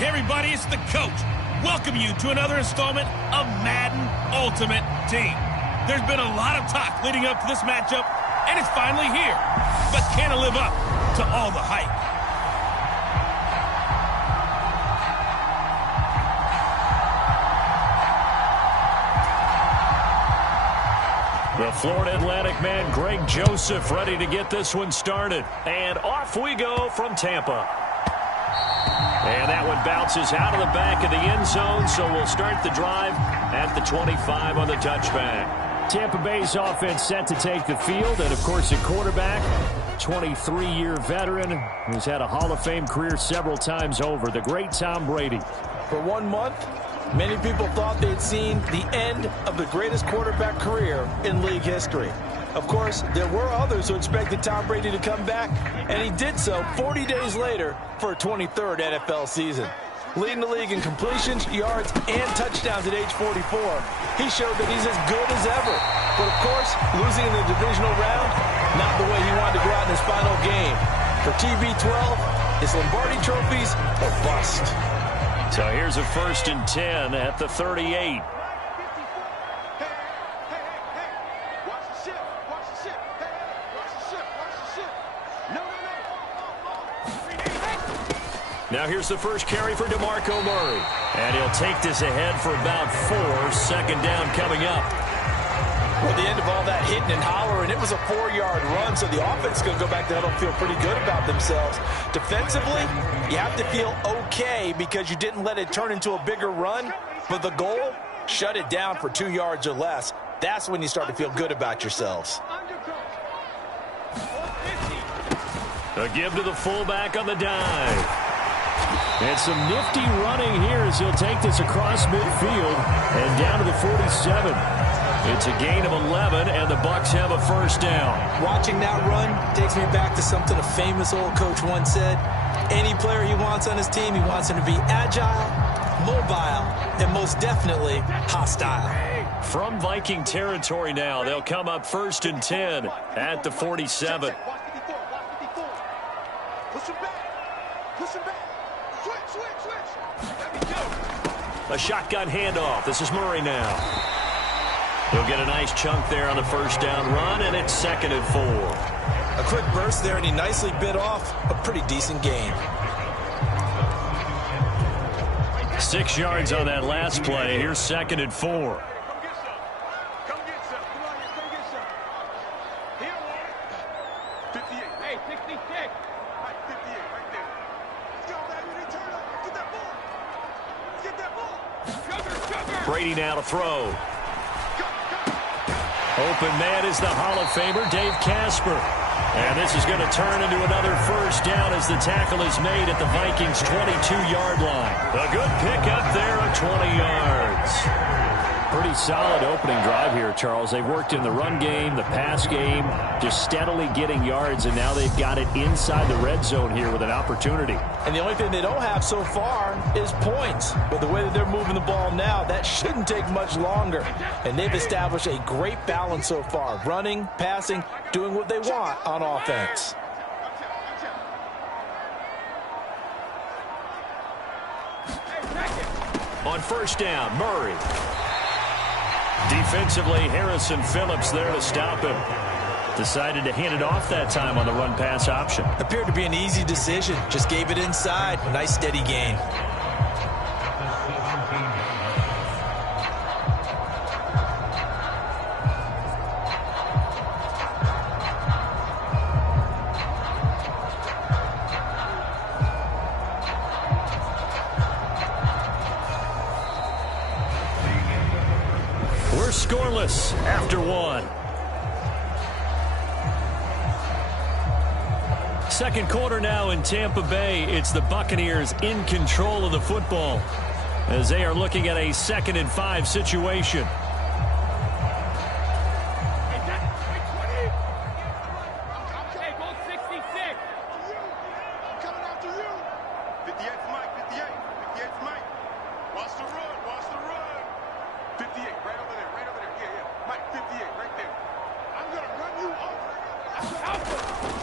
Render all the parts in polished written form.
Hey everybody, it's the coach. Welcome you to another installment of Madden Ultimate Team. There's been a lot of talk leading up to this matchup, and it's finally here. But can it live up to all the hype? The Florida Atlantic man, Greg Joseph, ready to get this one started. And off we go from Tampa. And that one bounces out of the back of the end zone, so we'll start the drive at the 25 on the touchback. Tampa Bay's offense set to take the field, and of course a quarterback, 23-year veteran who's had a Hall of Fame career several times over, the great Tom Brady. For 1 month, many people thought they'd seen the end of the greatest quarterback career in league history. Of course, there were others who expected Tom Brady to come back, and he did so 40 days later for a 23rd NFL season. Leading the league in completions, yards, and touchdowns at age 44, he showed that he's as good as ever. But of course, losing in the divisional round, not the way he wanted to go out in his final game. For TB12, his Lombardi trophies are bust. So here's a 1st and 10 at the 38. Now here's the first carry for DeMarco Murray. And he'll take this ahead for about 4. 2nd down coming up. Well, the end of all that hitting and hollering, it was a 4-yard run, so the offense is going to go back there and feel pretty good about themselves. Defensively, you have to feel okay because you didn't let it turn into a bigger run. But the goal, shut it down for 2 yards or less. That's when you start to feel good about yourselves. A give to the fullback on the dive. And some nifty running here as he'll take this across midfield and down to the 47. It's a gain of 11, and the Bucs have a 1st down. Watching that run takes me back to something a famous old coach once said. Any player he wants on his team, he wants him to be agile, mobile, and most definitely hostile. From Viking territory now, they'll come up 1st and 10 at the 47. A shotgun handoff. This is Murray now. He'll get a nice chunk there on the 1st down run, and it's 2nd and 4. A quick burst there, and he nicely bit off a pretty decent gain. 6 yards on that last play. Here's 2nd and 4. Brady now to throw. Open man is the Hall of Famer, Dave Casper. And this is going to turn into another 1st down as the tackle is made at the Vikings' 22-yard line. A good pickup there of 20 yards. Pretty solid opening drive here, Charles. They've worked in the run game, the pass game, just steadily getting yards, and now they've got it inside the red zone here with an opportunity. And the only thing they don't have so far is points. But the way that they're moving the ball now, that shouldn't take much longer. And they've established a great balance so far. Running, passing, doing what they want on offense. On 1st down, Murray. Defensively, Harrison Phillips there to stop him. Decided to hand it off that time on the run-pass option. Appeared to be an easy decision. Just gave it inside. Nice steady gain. We're scoreless after 1. 2nd quarter now in Tampa Bay. It's the Buccaneers in control of the football as they are looking at a 2nd and 5 situation.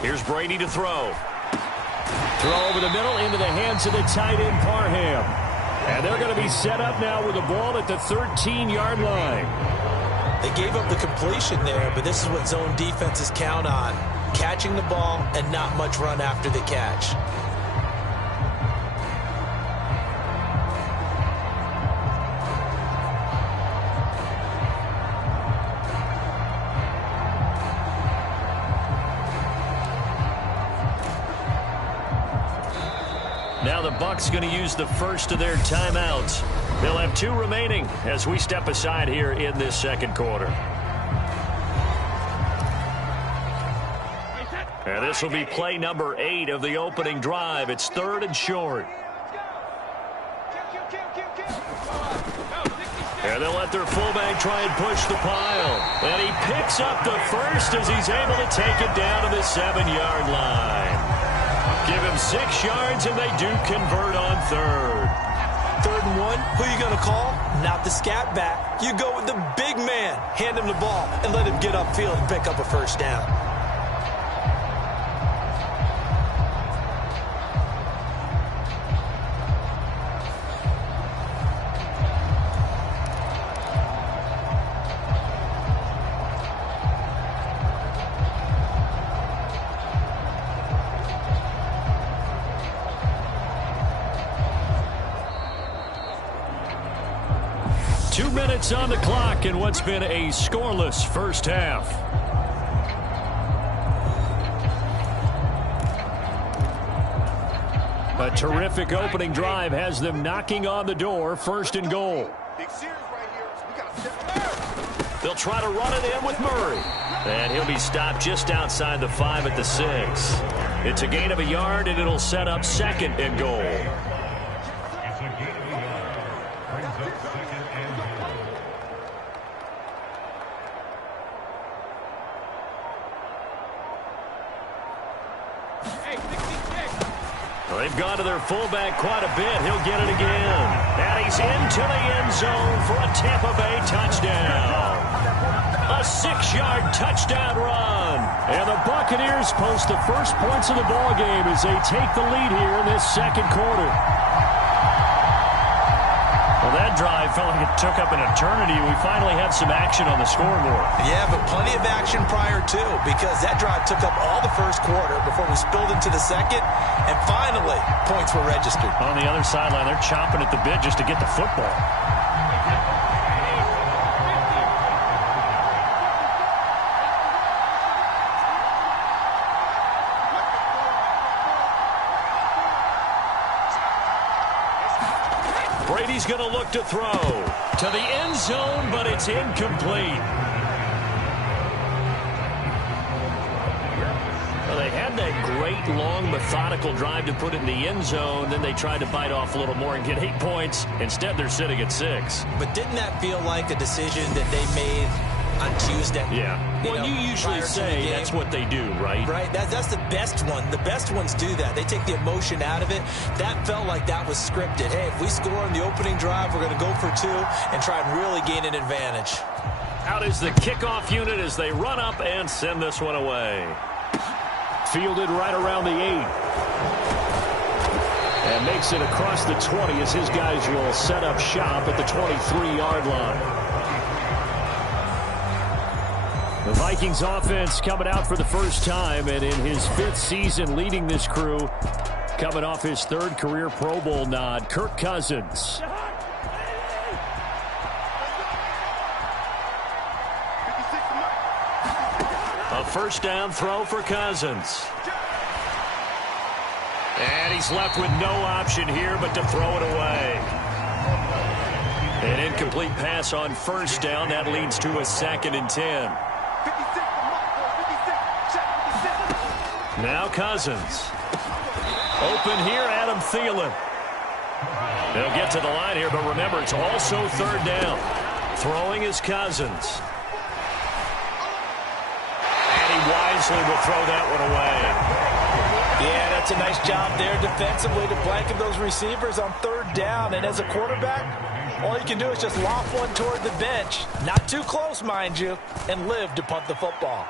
Here's Brady to throw. Throw over the middle into the hands of the tight end, Parham. And they're going to be set up now with the ball at the 13-yard line. They gave up the completion there, but this is what zone defenses count on. Catching the ball and not much run after the catch. Now the Bucs going to use the first of their timeouts. They'll have 2 remaining as we step aside here in this second quarter. And this will be play number 8 of the opening drive. It's 3rd and short. And they'll let their fullback try and push the pile. And he picks up the first as he's able to take it down to the 7-yard line. Give him 6 yards, and they do convert on 3rd. 3rd and 1, who are you going to call? Not the scat back. You go with the big man. Hand him the ball and let him get upfield and pick up a first down. On the clock in what's been a scoreless first half. A terrific opening drive has them knocking on the door. 1st and goal. They'll try to run it in with Murray. And he'll be stopped just outside the 5 at the 6. It's a gain of a yard, and it'll set up 2nd and goal. They've gone to their fullback quite a bit. He'll get it again. And he's into the end zone for a Tampa Bay touchdown. A 6-yard touchdown run. And the Buccaneers post the first points of the ballgame as they take the lead here in this second quarter. Well, that drive felt like it took up an eternity. We finally have some action on the scoreboard. Yeah, but plenty of action prior to, because that drive took up all the first quarter before we spilled into the second, and finally, points were registered. On the other sideline, they're chomping at the bit just to get the football. Brady's going to look to throw to the end zone, but it's incomplete. Well, they had that great, long, methodical drive to put it in the end zone. Then they tried to bite off a little more and get 8 points. Instead, they're sitting at 6. But didn't that feel like a decision that they made on Tuesday? Yeah. Well, you usually say that's what they do, right? Right. That's the best one. The best ones do that. They take the emotion out of it. That felt like that was scripted. Hey, if we score on the opening drive, we're going to go for 2 and try and really gain an advantage. Out is the kickoff unit as they run up and send this one away. Fielded right around the 8. And makes it across the 20 as his guys will set up shop at the 23-yard line. The Vikings offense coming out for the first time, and in his 5th season leading this crew, coming off his 3rd career Pro Bowl nod, Kirk Cousins. A first down throw for Cousins. And he's left with no option here but to throw it away. An incomplete pass on first down. That leads to a 2nd and 10. Now Cousins. Open here, Adam Thielen. They'll get to the line here, but remember, it's also 3rd down. Throwing is Cousins. And he wisely will throw that one away. Yeah, that's a nice job there defensively to blanket those receivers on 3rd down. And as a quarterback, all you can do is just loft one toward the bench. Not too close, mind you, and live to punt the football.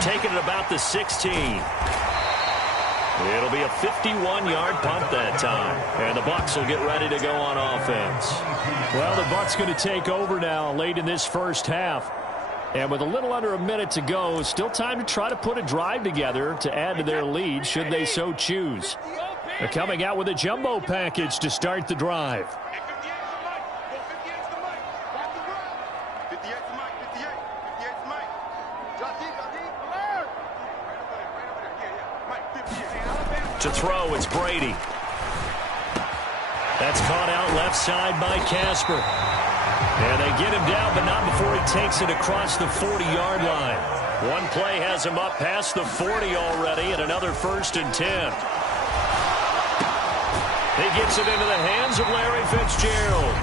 Taking it about the 16. It'll be a 51-yard punt that time. And the Bucs will get ready to go on offense. Well, the Bucs going to take over now late in this first half. And with a little under a minute to go, still time to try to put a drive together to add to their lead should they so choose. They're coming out with a jumbo package to start the drive. To throw, it's Brady. That's caught out left side by Casper. And they get him down, but not before he takes it across the 40-yard line. One play has him up past the 40 already, and another 1st and 10. He gets it into the hands of Larry Fitzgerald.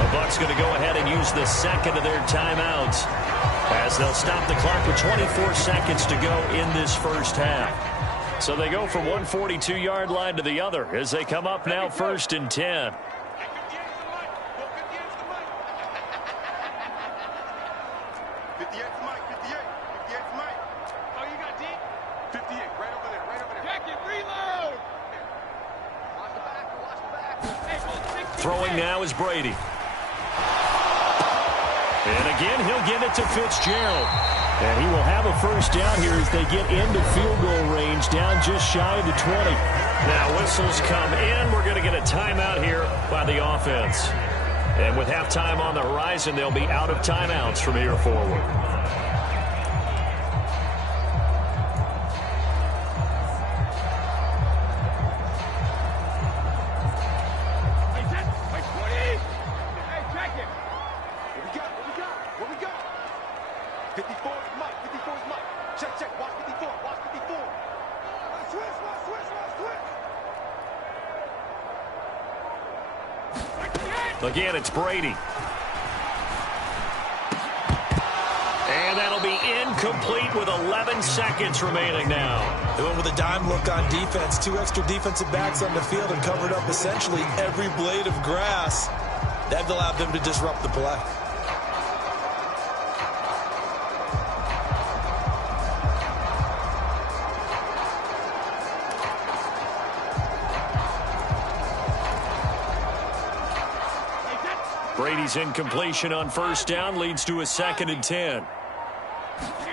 The Bucs going to go ahead and use the second of their timeouts as they'll stop the clock with 24 seconds to go in this first half. So they go from one 42-yard line to the other as they come up now 1st and 10. Throwing now is Brady. And again, he'll get it to Fitzgerald. And he will have a 1st down here as they get into field goal range, down just shy of the 20. Now whistles come in. We're going to get a timeout here by the offense. And with halftime on the horizon, they'll be out of timeouts from here forward. Again, it's Brady. And that'll be incomplete with 11 seconds remaining now. They went with a dime look on defense. 2 extra defensive backs on the field and covered up essentially every blade of grass. That allowed them to disrupt the play. Brady's incompletion on 1st down leads to a 2nd and 10.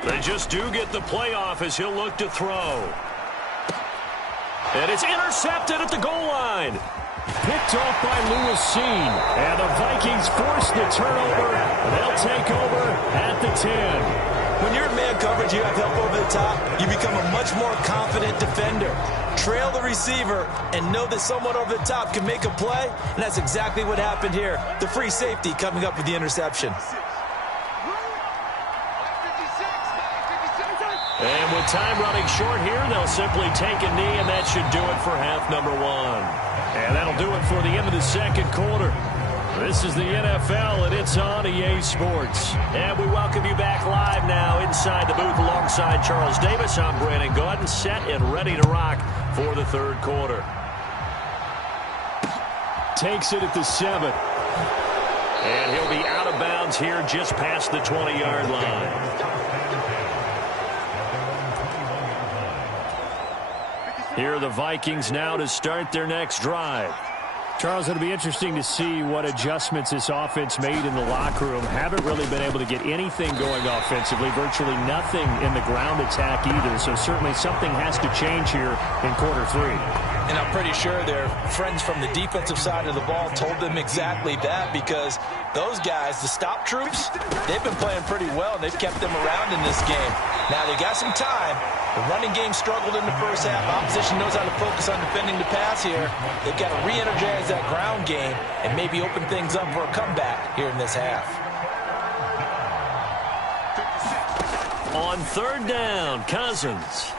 They just do get the play off as he'll look to throw. And it's intercepted at the goal line. Picked off by Lewis Seen. And the Vikings force the turnover. They'll take over at the 10. When you're in man coverage, you have help over the top, you become a much more confident defender. Trail the receiver and know that someone over the top can make a play, and that's exactly what happened here. The free safety coming up with the interception. And with time running short here, they'll simply take a knee, and that should do it for half number 1. And that'll do it for the end of the 2nd quarter. This is the NFL, and it's on EA Sports. And we welcome you back live now inside the booth alongside Charles Davis. I'm Brandon Gaudin, set and ready to rock for the 3rd quarter. Takes it at the 7. And he'll be out of bounds here just past the 20-yard line. Here are the Vikings now to start their next drive. Charles, it'll be interesting to see what adjustments this offense made in the locker room. Haven't really been able to get anything going offensively, virtually nothing in the ground attack either. So certainly something has to change here in quarter 3. And I'm pretty sure their friends from the defensive side of the ball told them exactly that, because those guys, the stop troops, they've been playing pretty well. They've kept them around in this game. Now they got some time. The running game struggled in the first half. Opposition knows how to focus on defending the pass here. They've got to re-energize that ground game and maybe open things up for a comeback here in this half. On 3rd down, Cousins.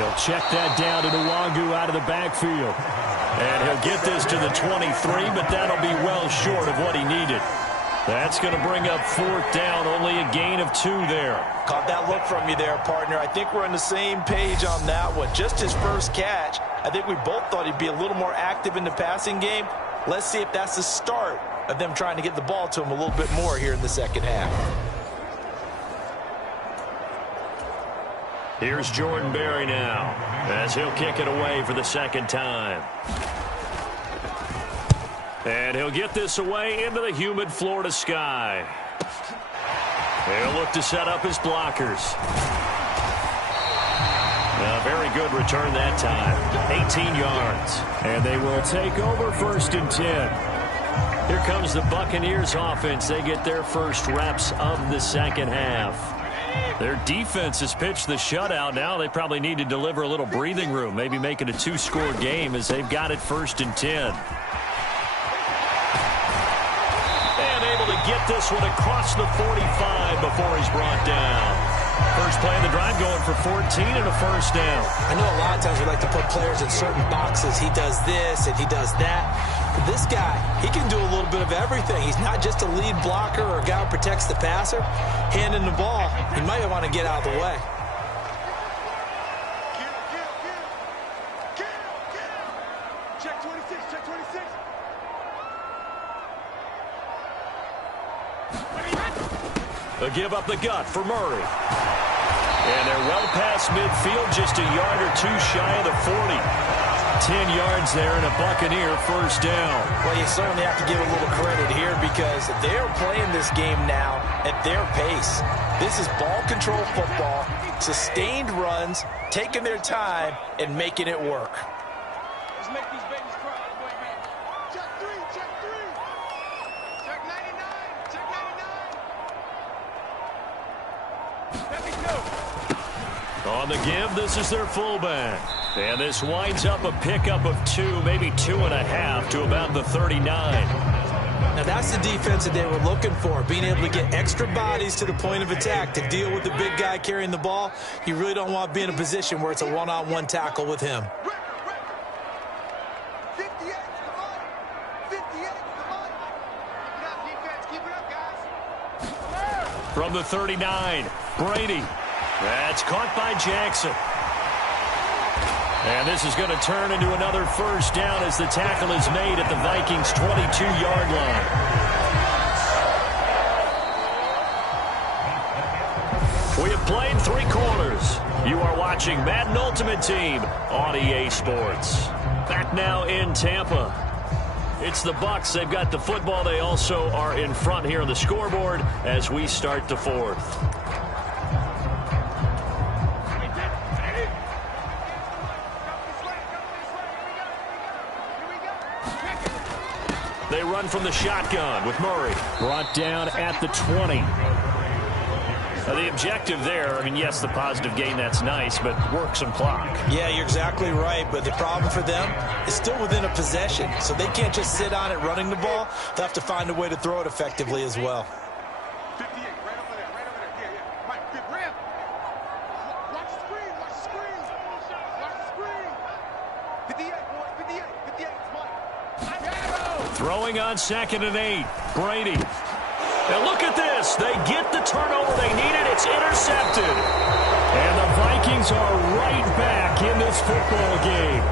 They'll check that down to Nwangu out of the backfield. And he'll get this to the 23, but that'll be well short of what he needed. That's going to bring up 4th down, only a gain of 2 there. Caught that look from you there, partner. I think we're on the same page on that one. Just his first catch. I think we both thought he'd be a little more active in the passing game. Let's see if that's the start of them trying to get the ball to him a little bit more here in the second half. Here's Jordan Berry now, as he'll kick it away for the second time. And he'll get this away into the humid Florida sky. He'll look to set up his blockers. A very good return that time. 18 yards. And they will take over 1st and 10. Here comes the Buccaneers offense. They get their first reps of the second half. Their defense has pitched the shutout. Now they probably need to deliver a little breathing room, maybe make it a 2-score game as they've got it 1st and 10. And able to get this one across the 45 before he's brought down. First play of the drive going for 14 and a first down. I know a lot of times we like to put players in certain boxes. He does this and he does that. But this guy, he can do a little bit of everything. He's not just a lead blocker or a guy who protects the passer. Handing the ball, he might want to get out of the way. Check 26, check 26. A give up the gut for Murray. And they're well past midfield, just a yard or two shy of the 40. 10 yards there and a Buccaneer first down. Well, you certainly have to give a little credit here because they're playing this game now at their pace. This is ball control football, sustained runs, taking their time and making it work. Let's make these babies cry. Boy, man. Check 3, check 3. Check 99, check 99. Let me go. On the give, this is their fullback. And this winds up a pickup of 2, maybe 2.5 to about the 39. Now that's the defense that they were looking for, being able to get extra bodies to the point of attack to deal with the big guy carrying the ball. You really don't want to be in a position where it's a one-on-one tackle with him. 58, come on. 58, come on. Keep it up, defense. Keep it up, guys. From the 39, Brady. That's caught by Jackson. And this is going to turn into another first down as the tackle is made at the Vikings' 22-yard line. We have played 3 quarters. You are watching Madden Ultimate Team on EA Sports. Back now in Tampa. It's the Bucs. They've got the football. They also are in front here on the scoreboard as we start the 4th. They run from the shotgun with Murray. Brought down at the 20. The objective there, I mean, yes, the positive gain, that's nice, but work some clock. Yeah, you're exactly right, but the problem for them is still within a possession, so they can't just sit on it running the ball. They'll have to find a way to throw it effectively as well. 58, right over there, right over there. Yeah. Mike, good ramp. Watch the screen, watch the screen. Watch the screen. 58, boys, 58, 58, it's Mike. Throwing on 2nd and 8. Brady. And look at this. They get the turnover they needed. It's intercepted. And the Vikings are right back in this football game.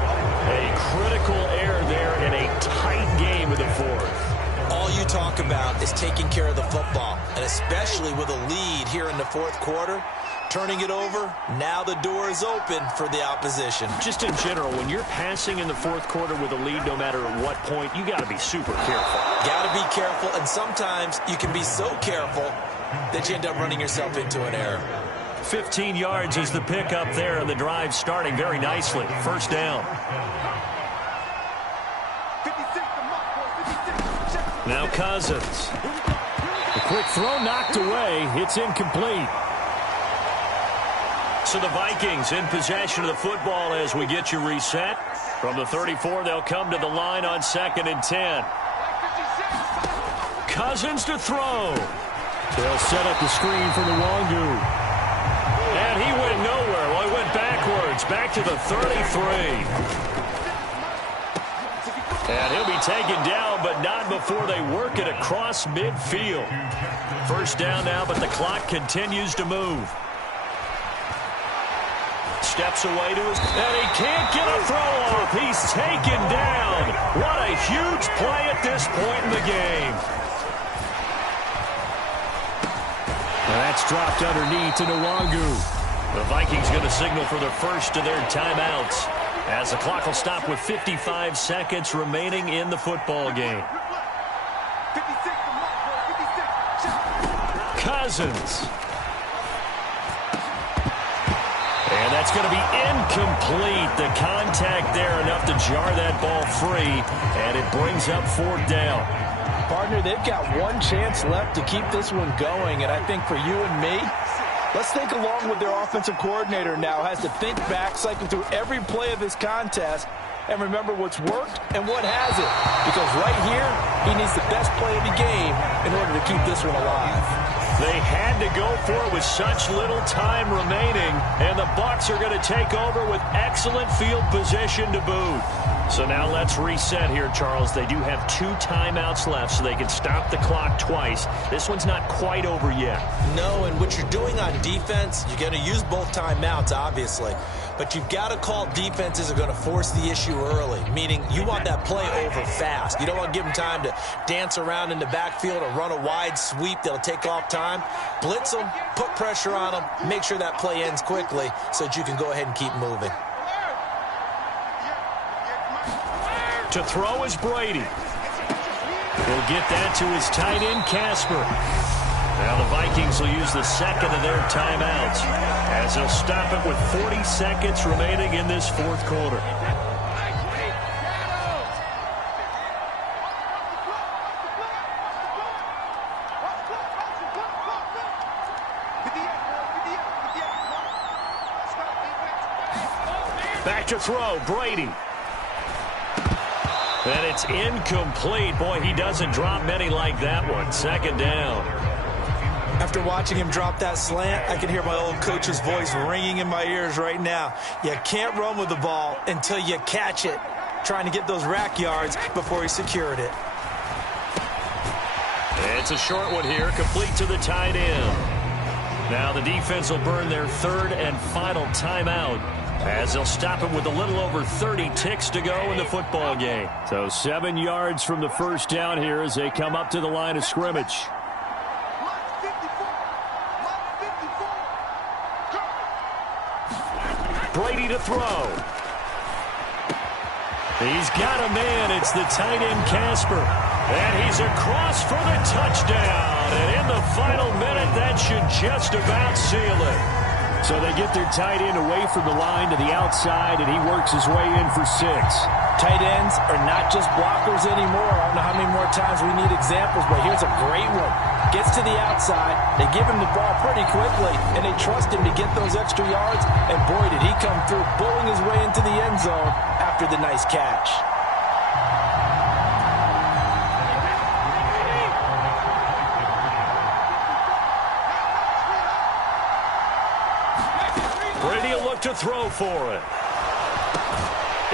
A critical error there in a tight game of the 4th. All you talk about is taking care of the football, and especially with a lead here in the 4th quarter. Turning it over, now the door is open for the opposition. Just in general, when you're passing in the 4th quarter with a lead, no matter at what point, you got to be super careful. Got to be careful, and sometimes you can be so careful that you end up running yourself into an error. 15 yards is the pickup there, and the drive starting very nicely. First down. 56, the mark, boys, 56. Now Cousins. A quick throw knocked away. It's incomplete. So the Vikings in possession of the football as we get you reset. From the 34, they'll come to the line on 2nd and 10. Cousins to throw. They'll set up the screen for Nwangu. And he went nowhere. Well, he went backwards, back to the 33. And he'll be taken down, but not before they work it across midfield. First down now, but the clock continues to move. Steps away to his, and he can't get a throw off. He's taken down. What a huge play at this point in the game. And that's dropped underneath to Nwangu. The Vikings going to signal for the first of their timeouts as the clock will stop with 55 seconds remaining in the football game. 56, Cousins. And that's going to be incomplete. The contact there enough to jar that ball free, and it brings up fourth down. Partner, they've got one chance left to keep this one going, and I think for you and me, let's think along with their offensive coordinator now. Has to think back, cycle through every play of this contest, and remember what's worked and what hasn't. Because right here, he needs the best play of the game in order to keep this one alive. They had to go for it with such little time remaining, and the Bucs are going to take over with excellent field position to boot. So now let's reset here, Charles. They do have 2 timeouts left, so they can stop the clock twice. This one's not quite over yet. No, and what you're doing on defense, you're going to use both timeouts, obviously. But you've got to call defenses are going to force the issue early, meaning you want that play over fast. You don't want to give them time to dance around in the backfield or run a wide sweep that'll take off time. Blitz them, put pressure on them, make sure that play ends quickly so that you can go ahead and keep moving. To throw is Brady. He'll get that to his tight end, Casper. Now the Vikings will use the second of their timeouts as they'll stop it with 40 seconds remaining in this fourth quarter. Back to throw, Brady. And it's incomplete. Boy, he doesn't drop many like that one. Second down. After watching him drop that slant, I can hear my old coach's voice ringing in my ears right now. You can't run with the ball until you catch it. Trying to get those rack yards before he secured it. It's a short one here, complete to the tight end. Now the defense will burn their third and final timeout as they'll stop it with a little over 30 ticks to go in the football game. So 7 yards from the first down here as they come up to the line of scrimmage. Brady to throw. He's got a man. It's the tight end, Casper. And he's across for the touchdown. And in the final minute, that should just about seal it. So they get their tight end away from the line to the outside, and he works his way in for 6. Tight ends are not just blockers anymore. I don't know how many more times we need examples, but here's a great one. Gets to the outside, they give him the ball pretty quickly, and they trust him to get those extra yards, and boy, did he come through, bowling his way into the end zone after the nice catch. Brady will look to throw for it.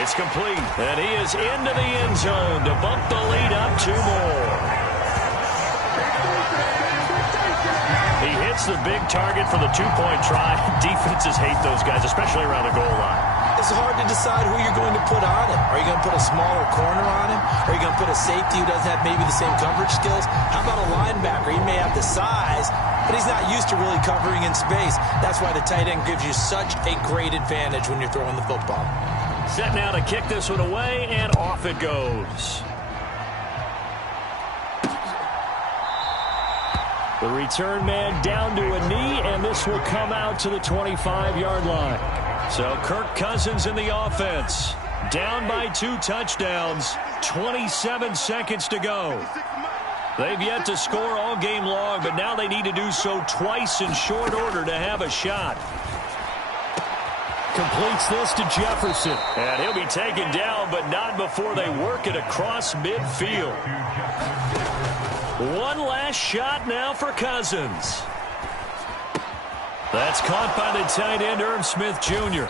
It's complete, and he is into the end zone to bump the lead up 2 more. He hits the big target for the 2-point try. Defenses hate those guys, especially around the goal line. It's hard to decide who you're going to put on him. Are you going to put a smaller corner on him? Are you going to put a safety who doesn't have maybe the same coverage skills? How about a linebacker? He may have the size, but he's not used to really covering in space. That's why the tight end gives you such a great advantage when you're throwing the football. Set now to kick this one away, and off it goes. The return man down to a knee, and this will come out to the 25-yard line. So Kirk Cousins in the offense. Down by 2 touchdowns. 27 seconds to go. They've yet to score all game long, but now they need to do so twice in short order to have a shot. Completes this to Jefferson. And he'll be taken down, but not before they work it across midfield. One last shot now for Cousins. That's caught by the tight end, Irv Smith Jr.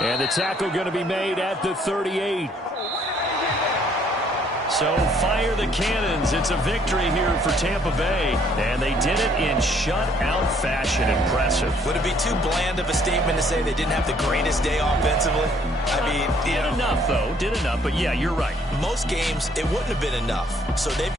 And the tackle going to be made at the 38. So fire the cannons. It's a victory here for Tampa Bay. And they did it in shutout fashion. Impressive. Would it be too bland of a statement to say they didn't have the greatest day offensively? I mean, did enough, though. Did enough. But, yeah, you're right. Most games, it wouldn't have been enough. So they've